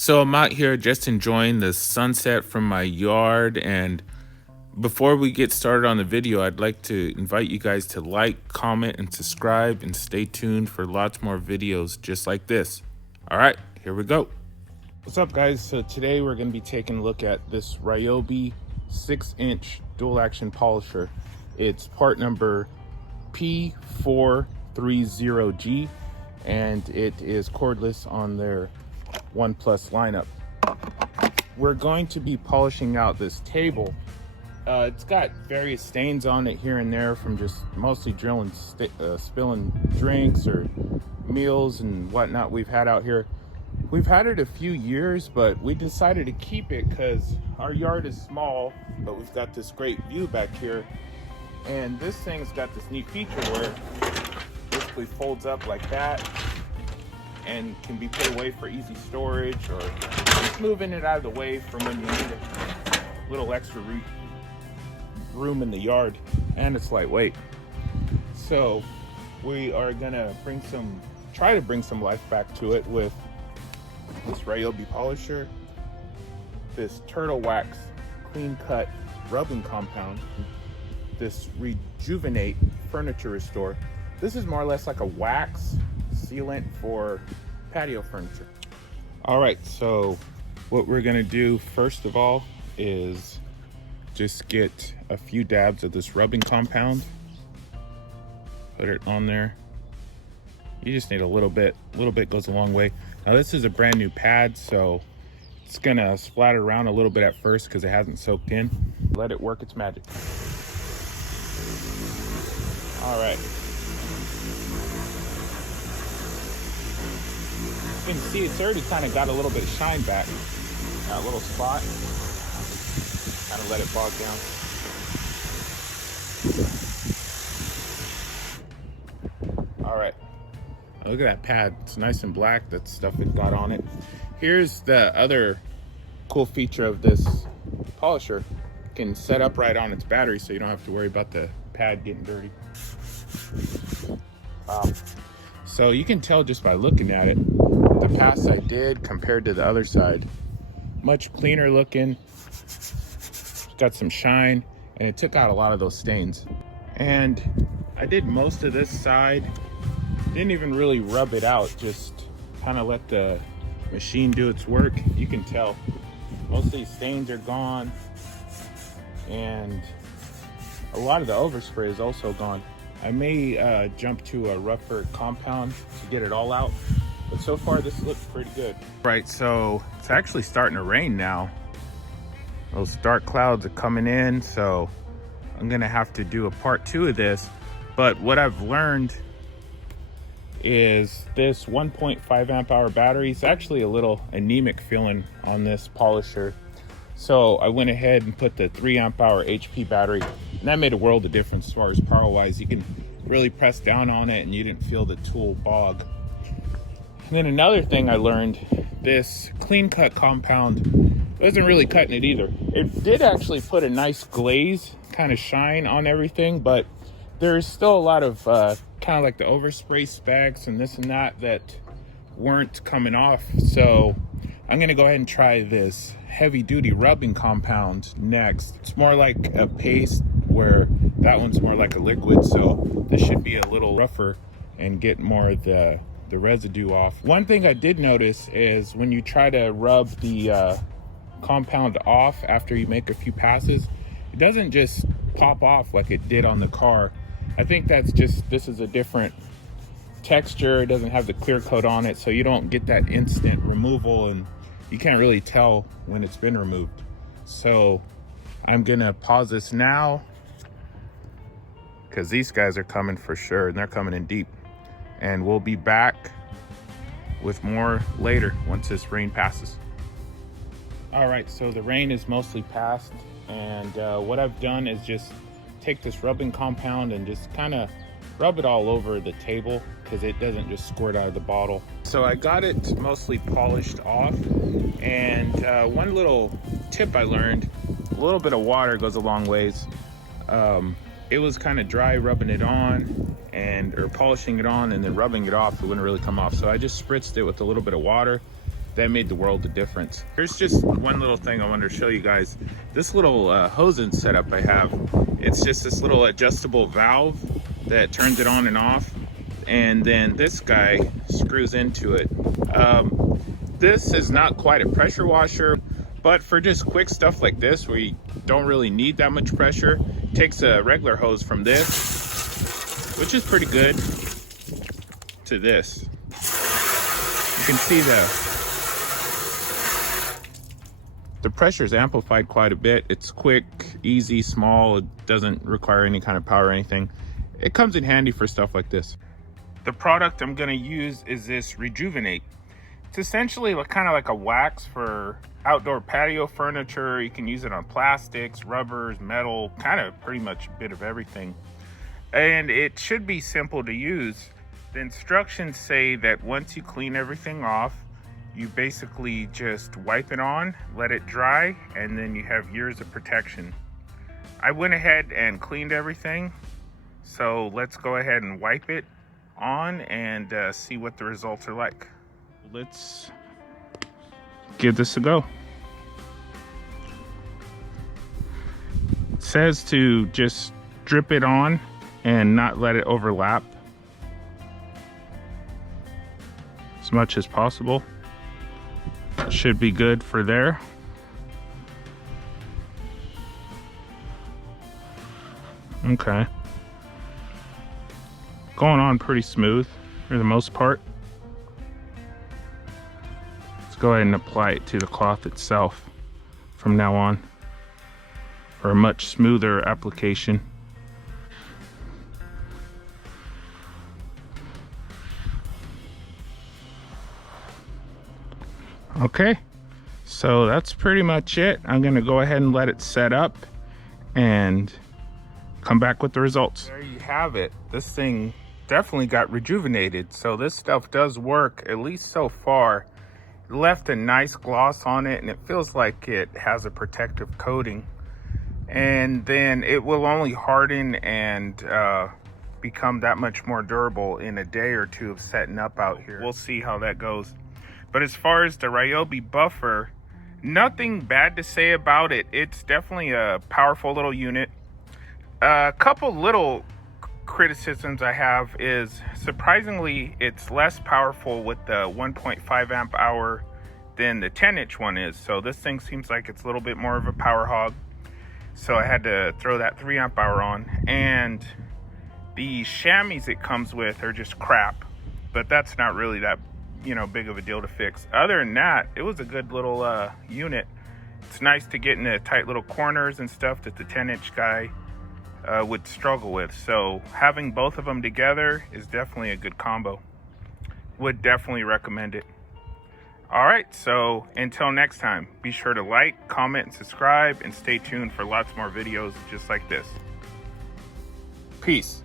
So I'm out here just enjoying the sunset from my yard, and before we get started on the video, I'd like to invite you guys to like, comment, and subscribe, and stay tuned for lots more videos just like this. All right, here we go. What's up, guys? So today we're going to be taking a look at this Ryobi 6-inch dual action polisher. It's part number P430G, and it is cordless on their 1+ lineup. We're going to be polishing out this table. It's got various stains on it here and there from just mostly drilling, spilling drinks or meals and whatnot we've had out here. We've had it a few years, but we decided to keep it because our yard is small, but we've got this great view back here. And this thing's got this neat feature where it basically folds up like that and can be put away for easy storage, or just moving it out of the way from when you need a little extra room in the yard. And it's lightweight. So we are gonna try to bring some life back to it with this Ryobi polisher, this Turtle Wax clean cut rubbing compound, this Rejuvenate furniture restore. This is more or less like a wax sealant for patio furniture. All right, so what we're gonna do first of all is just get a few dabs of this rubbing compound, put it on there. You just need a little bit goes a long way. Now this is a brand new pad, so it's gonna splatter around a little bit at first because it hasn't soaked in. Let it work its magic. All right. You can see it's already kind of got a little bit of shine back. That little spot. Kind of let it bog down. All right. Look at that pad. It's nice and black. That stuff it got on it. Here's the other cool feature of this polisher. It can set up right on its battery, so you don't have to worry about the pad getting dirty. Wow. So you can tell just by looking at it, the pass I did compared to the other side, much cleaner looking. It's got some shine, and it took out a lot of those stains. And I did most of this side. Didn't even really rub it out, just kind of let the machine do its work. You can tell most of these stains are gone, and a lot of the overspray is also gone. I may jump to a rougher compound to get it all out, but so far this looks pretty good. Right, so it's actually starting to rain now. Those dark clouds are coming in, so I'm gonna have to do a part 2 of this. But what I've learned is this 1.5 amp hour battery is actually a little anemic feeling on this polisher. So I went ahead and put the 3 amp hour HP battery, and that made a world of difference as far as power wise. You can really press down on it and you didn't feel the tool bog. And then another thing I learned, this clean cut compound wasn't really cutting it either. It did actually put a nice glaze kind of shine on everything, but there's still a lot of kind of like the overspray specks and this and that weren't coming off. So I'm gonna go ahead and try this heavy duty rubbing compound next. It's more like a paste, where that one's more like a liquid, so this should be a little rougher and get more of the residue off. One thing I did notice is when you try to rub the compound off after you make a few passes, it doesn't just pop off like it did on the car. I think that's just, this is a different texture. It doesn't have the clear coat on it, so you don't get that instant removal, and you can't really tell when it's been removed. So I'm gonna pause this now because these guys are coming for sure, and they're coming in deep. And we'll be back with more later once this rain passes. All right, so the rain is mostly past, and what I've done is just take this rubbing compound and just kind of rub it all over the table because it doesn't just squirt out of the bottle. So I got it mostly polished off, and one little tip I learned, a little bit of water goes a long ways. It was kind of dry rubbing it on, or polishing it on and then rubbing it off, it wouldn't really come off. So I just spritzed it with a little bit of water that made the world of difference. Here's just one little thing I wanted to show you guys. This little hosing setup I have, it's just this little adjustable valve that turns it on and off, and then this guy screws into it. This is not quite a pressure washer, but for just quick stuff like this where you don't really need that much pressure, it takes a regular hose from this, which is pretty good, to this. You can see the pressure is amplified quite a bit. It's quick, easy, small. It doesn't require any kind of power or anything. It comes in handy for stuff like this. The product I'm gonna use is this Rejuvenate. It's essentially kind of like a wax for outdoor patio furniture. You can use it on plastics, rubbers, metal, kind of pretty much a bit of everything. And it should be simple to use. The instructions say that once you clean everything off, you basically just wipe it on, let it dry, and then you have years of protection. I went ahead and cleaned everything, so let's go ahead and wipe it on and see what the results are like. Let's give this a go. It says to just drip it on and not let it overlap as much as possible. Should be good for there. Okay. Going on pretty smooth for the most part. Let's go ahead and apply it to the cloth itself from now on for a much smoother application. Okay, so that's pretty much it. I'm gonna go ahead and let it set up and come back with the results. There you have it. This thing definitely got rejuvenated. So this stuff does work, at least so far. It left a nice gloss on it, and it feels like it has a protective coating. And then it will only harden and become that much more durable in a day or two of setting up out here. We'll see how that goes. But as far as the Ryobi buffer, nothing bad to say about it. It's definitely a powerful little unit. A couple little criticisms I have is, surprisingly, it's less powerful with the 1.5 amp hour than the 10-inch one is. So this thing seems like it's a little bit more of a power hog. So I had to throw that 3 amp hour on. And the chamois it comes with are just crap. But that's not really that big of a deal to fix. Other than that, it was a good little unit. It's nice to get in the tight little corners and stuff that the 10-inch guy would struggle with. So having both of them together is definitely a good combo. Would definitely recommend it. All right, so until next time, be sure to like, comment, and subscribe, and stay tuned for lots more videos just like this. Peace.